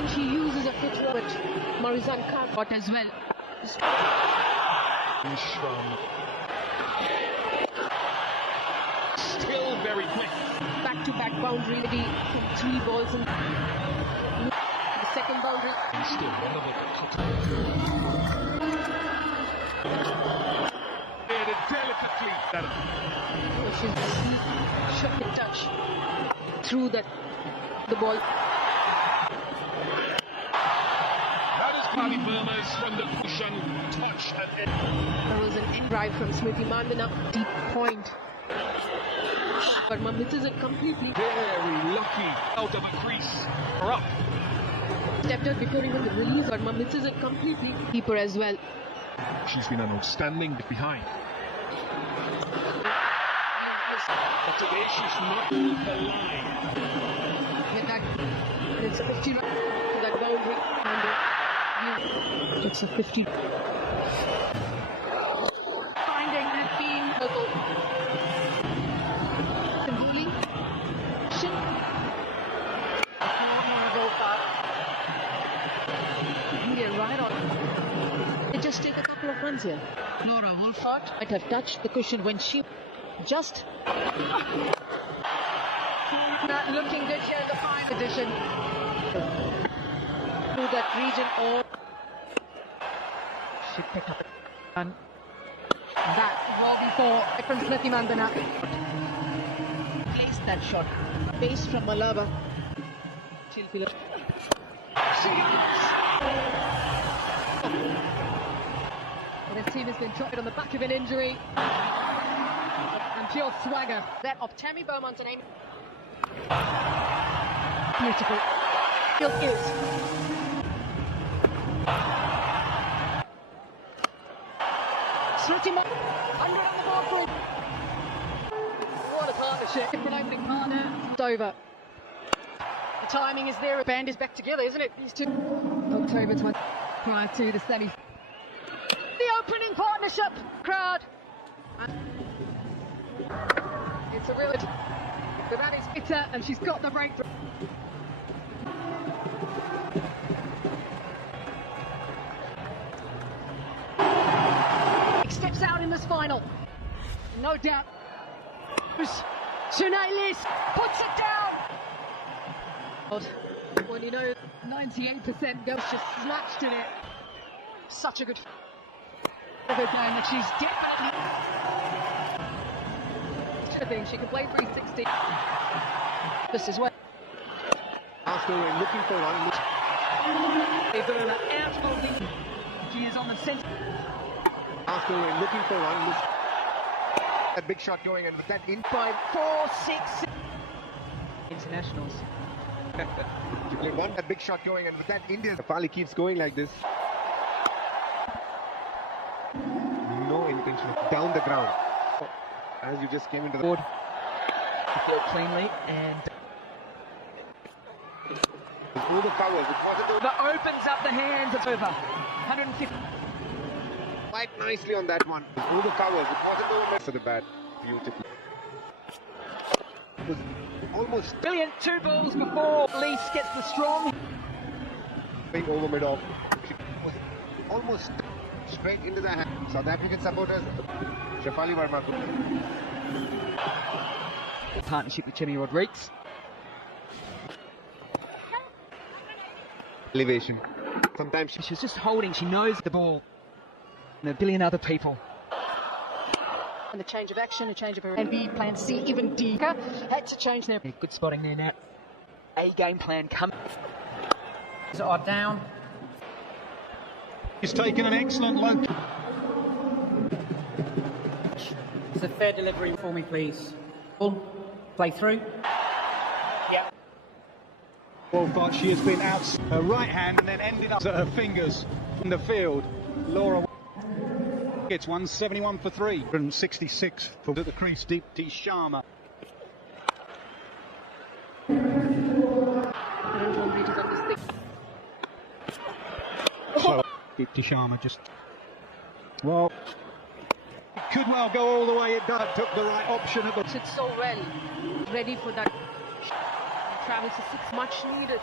Again, she uses a footwork, but Marizan can't got as well. Still very quick. Back-to-back boundary from 3 balls and the second boundary. And still another delicately. She's shot the touch through the ball. That is Pali Burma's from the cushion touch at end. There was an end drive from Smriti Mandana, deep point. But misses it completely. Very lucky out of a crease. Or up. Stepped out before even the release, but misses it completely. Keeper as well. She's been an outstanding behind. But today she's not on the line. With that, and it's a 50 run to that boundary. And it's a 50. Finding that being local. Right on. They just take a couple of runs here. Laura Wolford might have touched the cushion when she just not looking good here in the final edition. To that region or she picked up and that well before from Smriti Mandana. Placed that shot. Base from Malava. This team has been trotted on the back of an injury and pure swagger. That of Tammy Beaumont and Amy. Beautiful. Feels cute. Smriti under on the ball for it. What a partnership. Different opening partner. It's over. The timing is there. The band is back together, isn't it? These two. October 20 prior to the semi. The opening partnership crowd. It's a real. The Ravi's bitter and she's got the breakthrough. Steps out in this final. No doubt. Shunai Lis puts it down. When you know 98% goes just snatched in it. Such a good game that she's definitely tripping. She can play 360. This is where after looking for one. Out of the she is on the centre. After looking for one. That big shot going and with that in 5-4-6 internationals. One that big shot going and with that India. Pali keeps going like this. No intention of down the ground. As you just came into the board. Cleanly and overpowers. It wasn't that opens up the hands. It's over. 150. Quite nicely on that one. Overpowers. It wasn't over for the bat. Beautiful. It was almost brilliant. 2 balls before Lease gets the strong. Over mid off. She was almost straight into the hand. South African supporters. Shefali Verma. Partnership with Jimmy Rodriguez. Elevation. Sometimes she's just holding. She knows the ball. And a billion other people. And the change of action, a change of her and B, plan C, even D. Had to change their good spotting there now. A game plan coming. Are down. He's taken an excellent look. It's a fair delivery for me, please. Ball, play through. Yeah. Wolford, she has been out her right hand and then ended up at her fingers in the field. Laura gets 171 for 3. 166 for the crease. Deepti Sharma. So Deepti Sharma just well. It could well go all the way. It took the right option at the. It's so well ready for that. Travels to 6, much needed.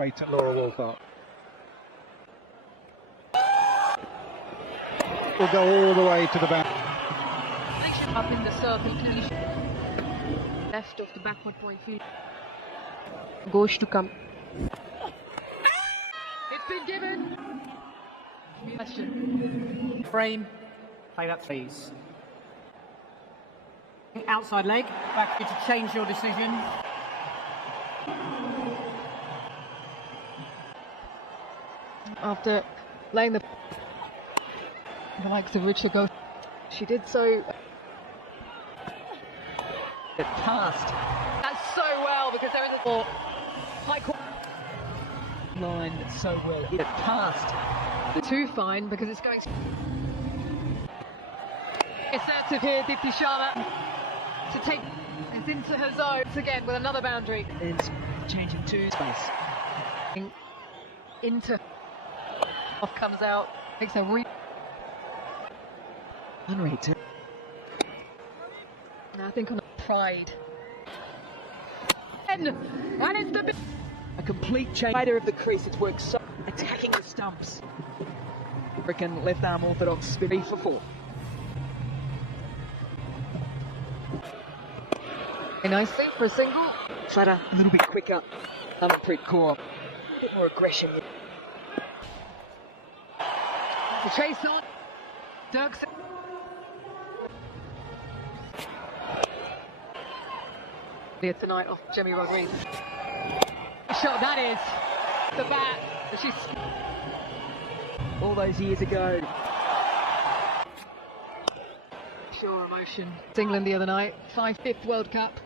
straight at Laura Wolfart. Will go all the way to the back. Up in the circle, clearly left of the backward point field. Ghosh to come. It's been given. Question. Frame. Play that please. Outside leg. Back to change your decision. After laying the likes of Richard Ghosh, she did so. The cast. That's so well because there is a high court Line so well. The cast. too fine because it's going. Assertive here, Dipti Sharma to take it into her zone again with another boundary. It's changing to space. Into off comes out, makes a Unrated. and I think on pride. And it's the A complete change. Rider of the crease. It works so. Attacking the stumps. African left arm orthodox spin 3 for 4. nicely for a single. Flatter, a little bit quicker. Pretty core. A bit more aggression. The chase on. Dirksen. Here tonight off Jimmy Rodriguez. Shot that is. The bat. She's All those years ago. pure emotion. It's England the other night. 5th World Cup.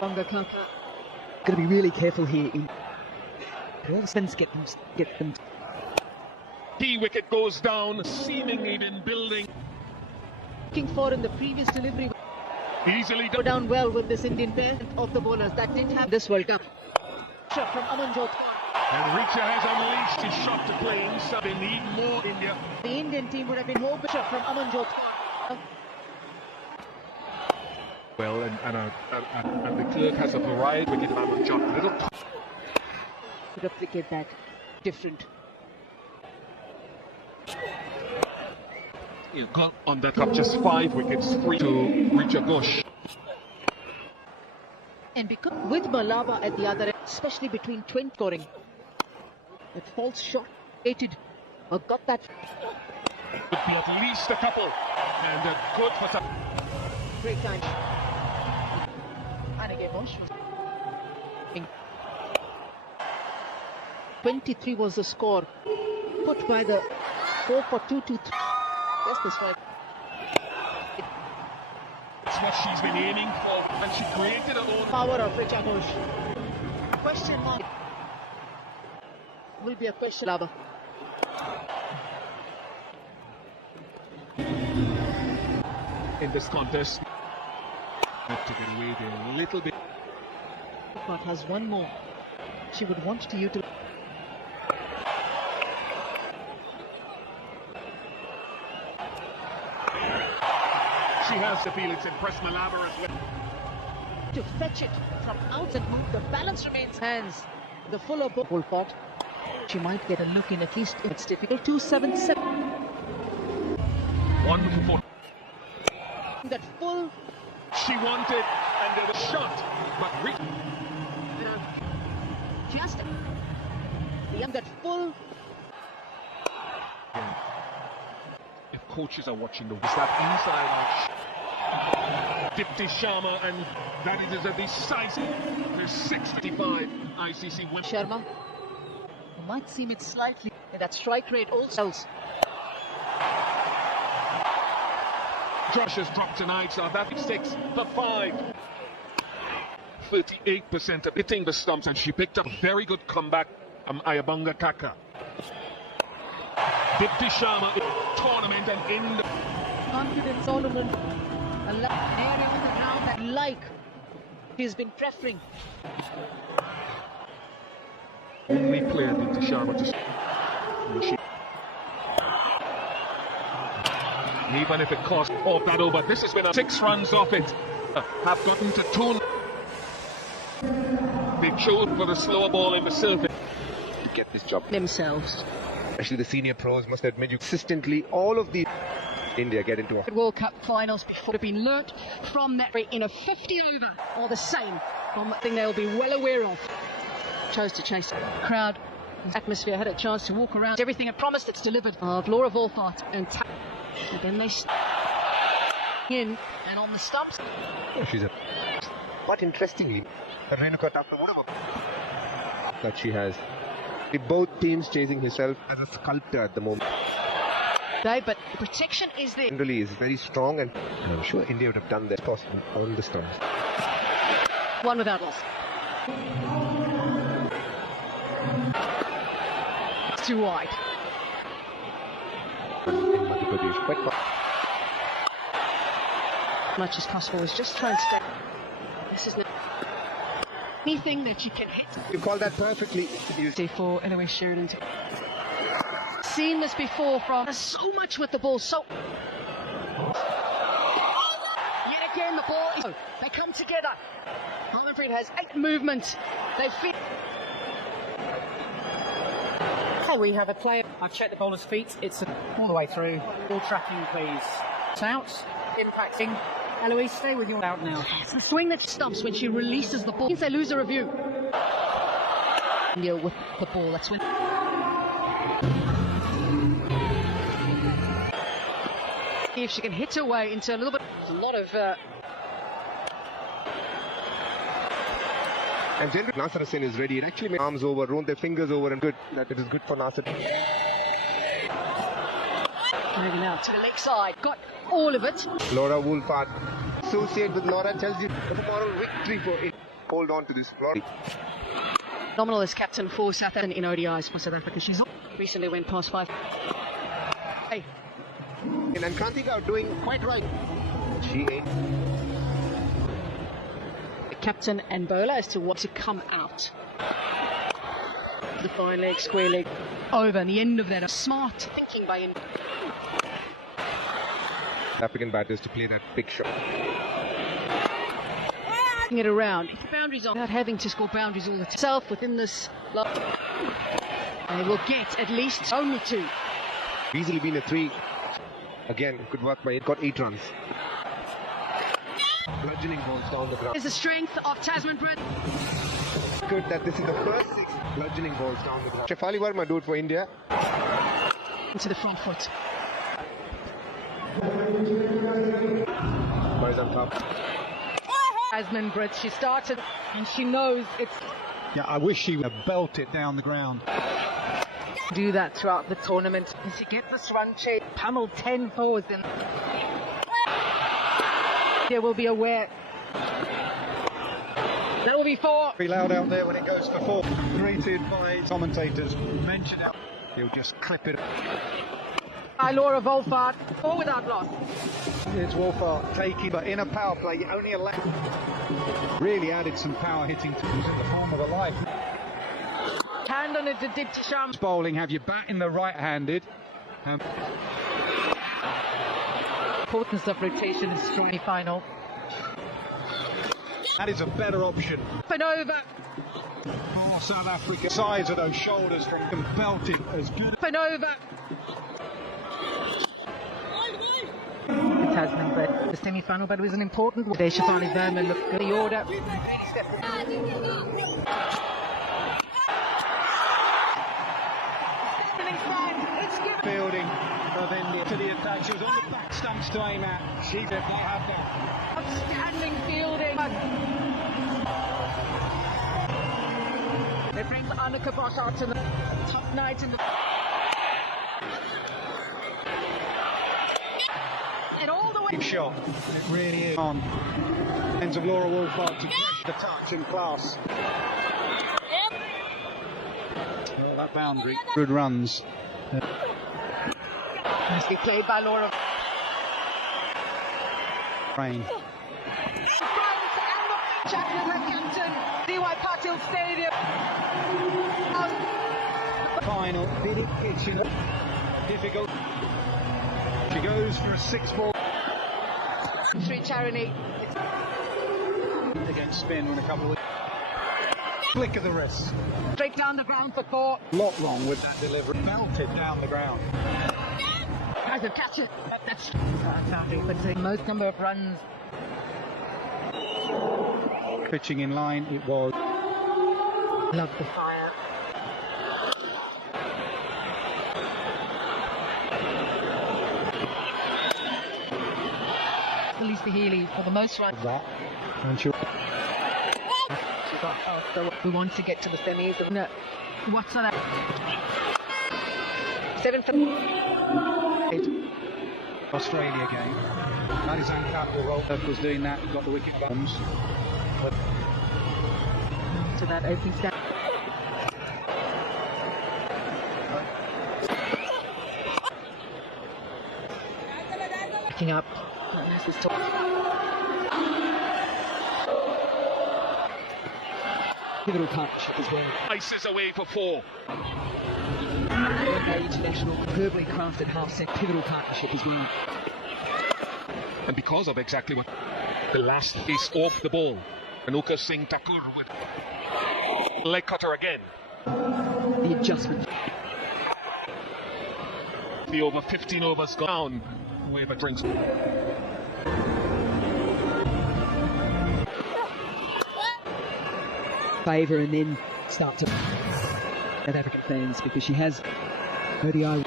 Bonga Kaka. Got to be really careful here. All the spins get them. Key wicket goes down, seemingly been building. Looking for in the previous delivery. Easily Go done. down well with this Indian pair of the bowlers. That didn't have this World Cup. Shot from Amanjot. And Richa has unleashed his shot to play inside. They need more India. The Indian team would have been hoping shot from Amanjot. Well, and the clerk has a variety wicket man shot. Little To replicate that. Different. got on that cup, just 5 wickets, 3 to Richa Ghosh. And because with Malaba at the other end, especially between 20 scoring, that false shot rated or got that Could be at least a couple. And good for some. great time. And again, Bosch was 23 was the score put by the 4 for 2-2-3. Yes, this right. It's what she's been aiming for, and she created her own. Power of Richa Ghosh. Question mark will be a question. Lava. In this contest. Have to get away there a little bit. But has one more. She would want to utilize. She has to feel it's impressed Malaba as well. To fetch it from out and move. The balance remains hands. The fuller full pot. She might get a look in, at least it's difficult. 277. Wonderful for That full she wanted, and there was a shot, but just that full if coaches are watching the that inside out Dipti Sharma, and that is a decisive. There's 65 ICC win. Sharma. You might seem it slightly. And that strike rate also. Josh has dropped tonight, so that's 6 for 5. 38% of hitting the stumps, and she picked up a very good comeback. Ayabanga Kaka. Dipti Sharma in the tournament and in the Confident Solomon. An area on the ground that like he's been preferring. only player Dipti Sharma to she, even if it cost off that over. This has been a 6 runs off it. Have gotten to 2. They chose for the slower ball in the circuit. To get this job. Themselves. Especially the senior pros must admit you consistently all of the India get into a World Cup finals before have been learnt from that in a 50 over or the same from a thing they'll be well aware of. Chose to chase crowd atmosphere, had a chance to walk around everything it promised, it's delivered of Laura Wolfart and then they in and on the stumps. she's a but interestingly Renuka Tapta that she has both teams chasing herself as a sculptor at the moment. But the protection is there. Generally is very strong and I'm sure India would have done their possible on the stumps. One without loss. It's too wide. In Madhya Pradesh, quite Much as possible is just trying to stay. This is not anything that you can hit. you call that perfectly. For Eloise Sheridan to seen this before from so much with the ball, so yet again the ball is, they come together. Harmanfried has 8 movements. They fit. Hey, we have a player. I've checked the bowler's feet. It's all the way through. Ball tracking, please. It's out. Impacting. Eloise, stay with your out now. It's the swing that stumps when she releases the ball. Means they lose a review. With the ball, that's when. If she can hit her way into a little bit, a lot of. And generally Nasser Hussain is ready. It actually made arms over, rolled their fingers over and good. That it is good for Nasser. Moving out to the leg side. Got all of it. Laura Wolfart. Associate with Laura tells you the moral victory for it. Hold on to this. Laura. Nominal as captain for South Africa in ODIs for South Africa. She's recently went past 5. Hey. And Krantika doing quite right. She ain't. Captain and bowler as to what to come out. The fine leg, square leg, over, and the end of that. A smart thinking by him. African batters to play that big shot. It around. If the boundaries on, without having to score boundaries all the time. Self within this. They will get at least only 2. Easily been a 3. Again, good work by it. Got 8 runs. Bludgeoning balls down the ground. Is the strength of Tasman Brett. Good that this is the first 6 bludgeoning balls down the ground. Shefali Verma do it for India. Into the front foot. Faizan Khan. Tasman Brett, she started and she knows it's. Yeah, I wish she would belt it down the ground. Do that throughout the tournament. As you get this run chase, pummel 10 forwards, then there will be a wear. That will be 4. Be loud out there when it goes for 4. Greeted by commentators. Mentioned out. He'll just clip it. By Laura Wolfart, 4 without loss. It's Wolfart taking, but in a power play, only allowed. Really added some power hitting tools in the form of a life. Hand on it to Dipti Sharma. Bowling, have you batting the right-handed. Importance of rotation is strong final. That is a better option And over. for South Africa. Size of those shoulders from them belted as good. And over. Tasman, but the semi-final, but it was an important one. There, Shefali Verma looked good. The order. Fielding of India to the attack. She was on the back stumps to aim at. She did not have that. Outstanding fielding. They bring Annika Boschart to the top night in the. And all the way. Big shot. It really is. On. Hands of Laura Wolfart to catch the touch in class. Oh, that boundary. Good runs. Nicely played by Laura. Rain. Chatterjee captain, D.Y. Patil Stadium. Final. Biddy Kitchen. Difficult. She goes for a 6-ball. Sri Charani. Against spin in a couple of Flick of the wrist. Straight down the ground for 4. Lot wrong with that delivery. Belted down the ground. Tries to catch it. That's how they put it. Most number of runs. Pitching in line, it was. Love the fire. Release the Healy for the most runs. That. And she'll. So we want to get to the semis. No. What's that? 7 for Australia game. Madison Capital Roll was doing that, got the wicket bombs. to that opening stand. Picking up. This is pivotal partnership as well. Ices away for 4. International, superbly crafted half-set pivotal partnership as well. And because of exactly what the last is off the ball, Anuka Singh Thakur with leg cutter again. The adjustment. The over 15 overs gone. Whoever drinks. Favour and then start to South African fans because she has ODI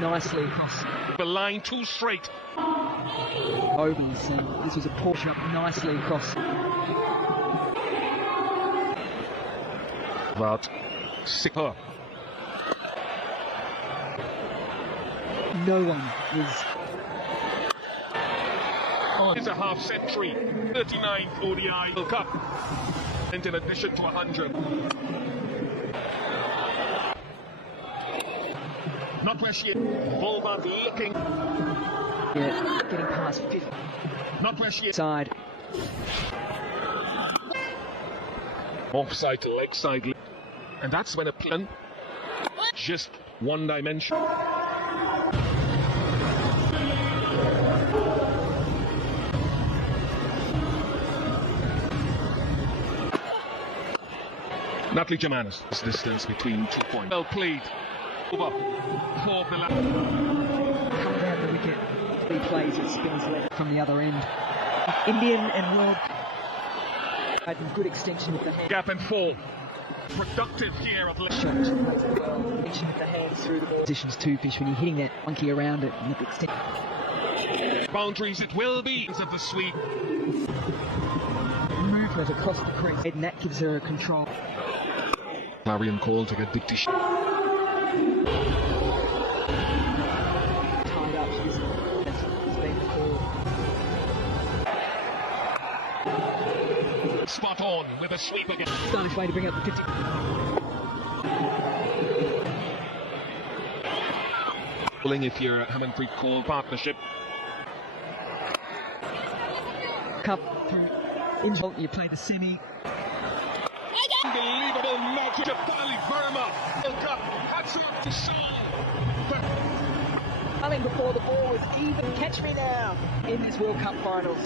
nicely across The line too straight. ovals. This was a portion up nicely across. About Sikher. No one was It's a half century. 39th ODI World Cup. And in addition to 100. Not where she is. Volvat looking. getting past 50 Not where she is. side. Offside to leg side. And that's when a plan just one dimension. Natalie Germanis. This distance between 2 points. Well played. Over. For the left. Coming down the wicket. He plays it spins left from the other end. Indian and world had a good extension with the hand. Gap and fall. Productive here of left. Shot plays it well. Extension with the hands through the ball. Positions too, Fish, when you're hitting that monkey around it and the extension. Boundaries it will be. Of the sweep. Movement across the crease. And that gives her control. Clarion call to get Dikti. Tied up. She's been called. Spot on with a sweep again. Stylish way to bring it up to 50. Pulling if you're a Hamanpreet Kaur partnership. Cup through. Insult, you play the semi. Unbelievable magic of Bali Verma. World Cup. Hatsu to Seoul. Coming before the ball was even. Catch me now in this World Cup final.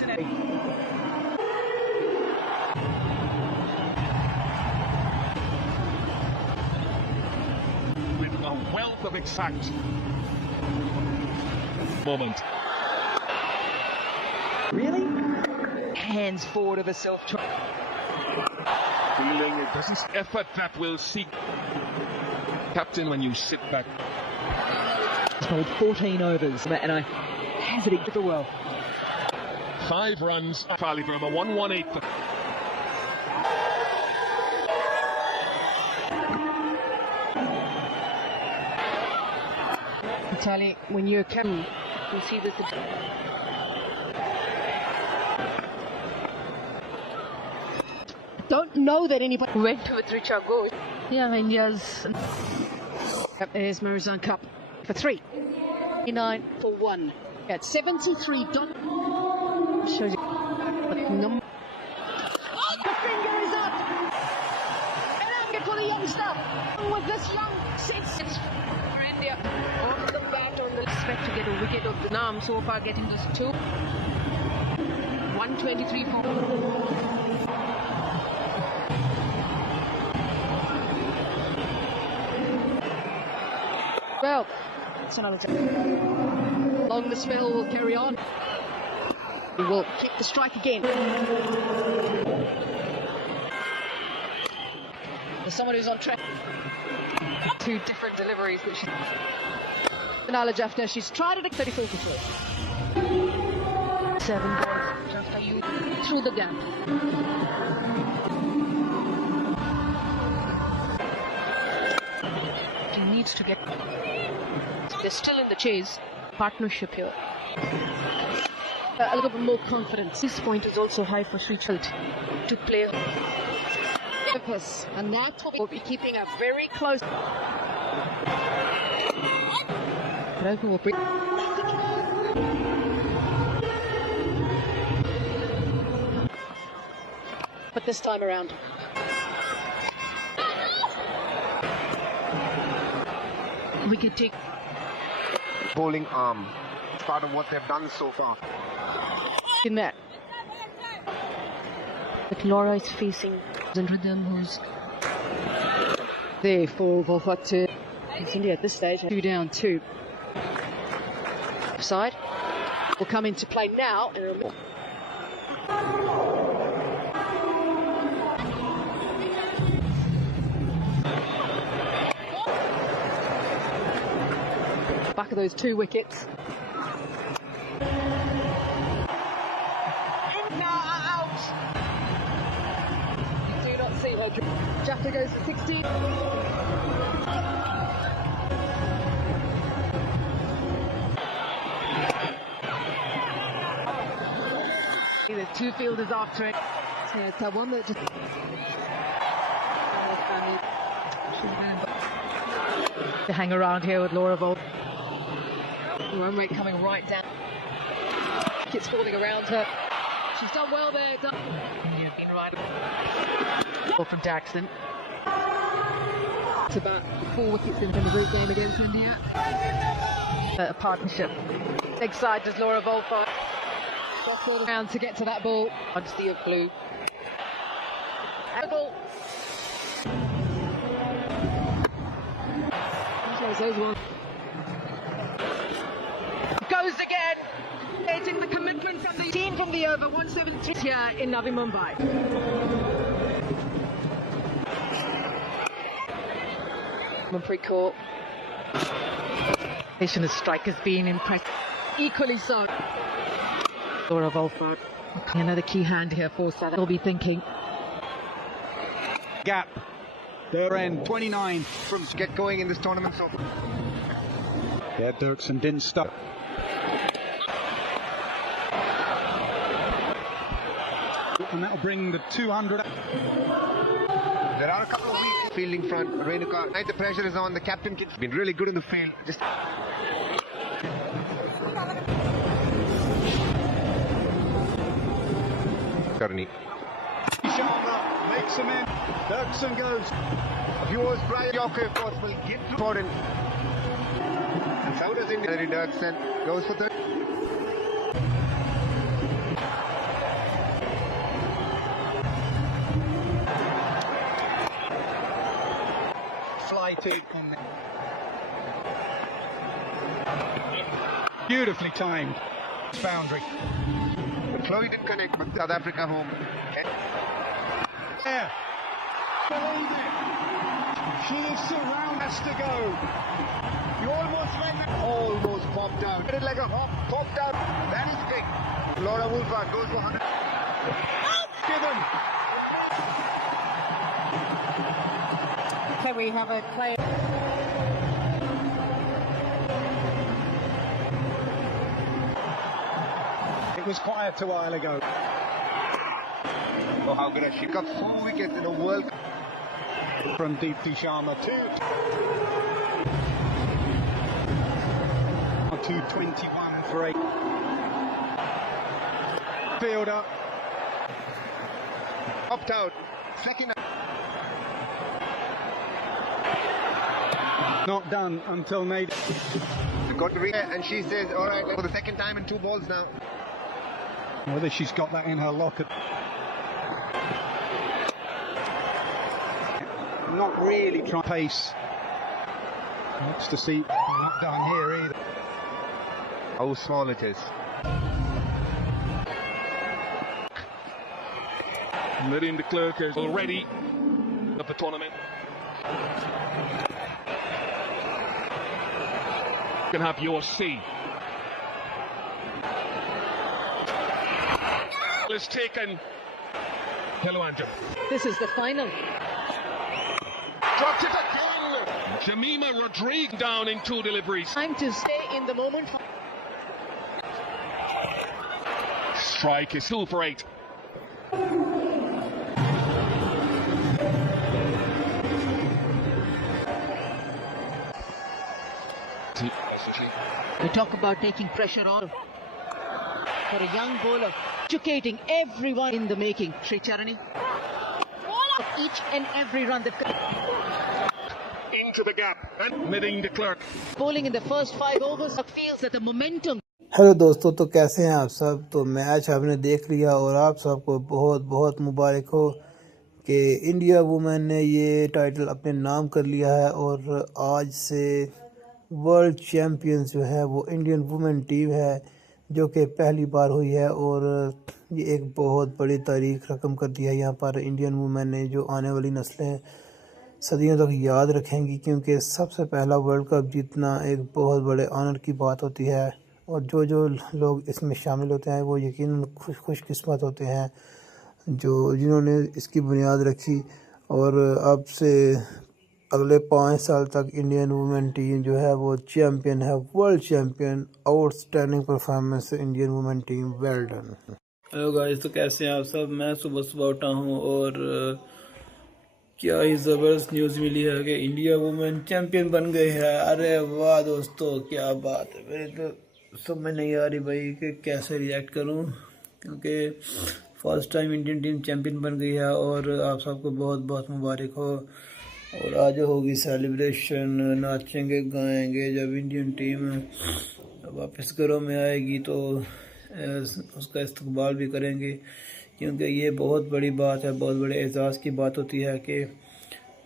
With a wealth of exact moment. Really? Hands forward of herself. Feeling it doesn't effort that will seek. Captain, when you sit back. He's bowled 14 overs and I hazard it the well. 5 runs. Bali Verma 118. Natalie, when you're captain, you see this. Don't know that anybody went with Richa Ghosh. Yeah, India's. There's Marizan Cup for 3. 9 for 1. At 73. Shows you what number. Oh, the finger is up! And I'm good for the youngster. With this young six for India. Off the bat on the expect to get a wicket of the Nam so far getting this 2. 123 for. Well, it's another time. Long the spell will carry on. We will keep the strike again. There's someone who's on track. Two different deliveries that she. Nala Jaffna, she's tried it at 34 to 4. 7 points. Jaffna, you through the gap. She needs to get. They're still in the chase. Partnership here. A little bit more confidence. This point is also high for Sri Chand to play. And that will be keeping a very close. Will bring. But this time around. We can take. Bowling arm. It's part of what they've done so far. In that. But Laura is facing Rhythm, who's there for Volfat. It's India at this stage. 2 down, 2. Side will come into play now. Back of those 2 wickets. Jaffna goes to 60. There's 2 fielders after it. So it's one that just. To hang around here with Laura Volt. The run rate coming right down. It's falling around her. She's done well there. India been right. From Daxon. It's about 4 wickets in the group game against India. A partnership. Next side does Laura Volfart. Around to get to that ball. Honesty of blue. Ball. Goes again. Taking the commitment from the team from the over 173 here in Navi Mumbai. Manpreet Kaur. National strike has been impressive. Equally so. Laura Volfart. Another key hand here for South. We'll be thinking. Gap. Their end 29 from Get going in this tournament so far. Yeah, Dirksen didn't stop. And that'll bring the 200. There are a couple of weak fielding front. Renuka, tonight the pressure is on. The captain has been really good in the field. Just Karni. Sharma makes him in. Dirksen goes. Viewers, Brian Yorker, of course, will get to Gordon. And so does India. Dirksen goes for the. Flighted on the. Beautifully timed. Boundary. But Chloe didn't connect, but South Africa home. Yeah. Believe it. She is surrounded. Has to go. You almost like it. Almost popped out. Did it like a hop, popped out. That is big. Laura Wolfhard goes for 100. Given. Okay, we have a player. It was quiet a while ago. Oh, how good has she got 4 wickets in a World Cup. From Deepti Sharma to 221 for 8. Fielder. Popped out. Second. Not done until Nate. Got to reach and she says, all right, for the second time in 2 balls now. Whether she's got that in her locker. Not really trying pace. Wants to see not done here either. How small it is. Miriam de Klerk is already at the tournament. You can have your say. Is taken. Hello, Angel. This is the final. Dropped it again. Jemima Rodriguez down in 2 deliveries. Time to stay in the moment. Strike is Super 8. We talk about taking pressure off for a young bowler, educating everyone in the making. Sri Charani, each and every run they've got. Into the gap and Miriam de Klerk. Bowling in the first 5 overs feels that the momentum. Hello दोस्तों, तो कैसे हैं आप सब। तो match आपने देख लिया और आप सबको बहुत बहुत मुबारक हो कि इंडिया वुमेन ने ये टाइटल अपने नाम कर लिया है और आज से वर्ल्ड चैम्पियंस जो है वो इंडियन वुमेन टीम है, जो कि पहली बार हुई है और ये एक बहुत बड़ी तारीख रकम कर दी है यहाँ पर इंडियन वुमेन ने, जो आने वाली नस्लें सदियों तक याद रखेंगी, क्योंकि सबसे पहला वर्ल्ड कप जीतना एक बहुत बड़े ऑनर की बात होती है और जो लोग इसमें शामिल होते हैं वो यकीनन खुशकिस्मत होते हैं जिन्होंने इसकी बुनियाद रखी। और अब से अगले 5 साल तक इंडियन वुमेन टीम जो है वो चैम्पियन है, world champion. Outstanding performance Indian women team, well done. Hello guys, तो कैसे हैं आप सब। मैं सुबह सुबह उठा हूँ और क्या ही ज़बरदस्त न्यूज़ मिली है कि इंडिया वुमेन चैम्पियन बन गई है। अरे वाह दोस्तों, क्या बात है। मेरे तो समझ नहीं आ रही भाई कि कैसे रिएक्ट करूं, क्योंकि first time Indian team champion बन गई है और आप सबको बहुत बहुत मुबारक हो। और आज होगी सेलिब्रेशन, नाचेंगे गाएंगे। जब इंडियन टीम वापस घरों में आएगी तो उसका इस्तकबाल भी करेंगे, क्योंकि ये बहुत बड़ी बात है, बहुत बड़े एजाज़ की बात होती है कि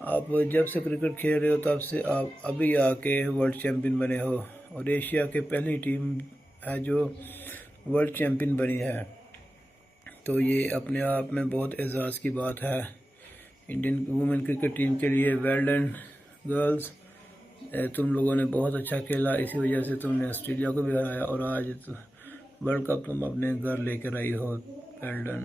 आप जब से क्रिकेट खेल रहे हो तब से आप अभी आके वर्ल्ड चैम्पियन बने हो और एशिया के पहली टीम है जो वर्ल्ड चैम्पियन बनी है। तो ये अपने आप में बहुत एजाज़ की बात है इंडियन वुमेन क्रिकेट टीम के लिए। वेल डन गर्ल्स, तुम लोगों ने बहुत अच्छा खेला, इसी वजह से तुमने ऑस्ट्रेलिया को भी हराया और आज वर्ल्ड कप तुम अपने घर लेकर आई हो। Well done.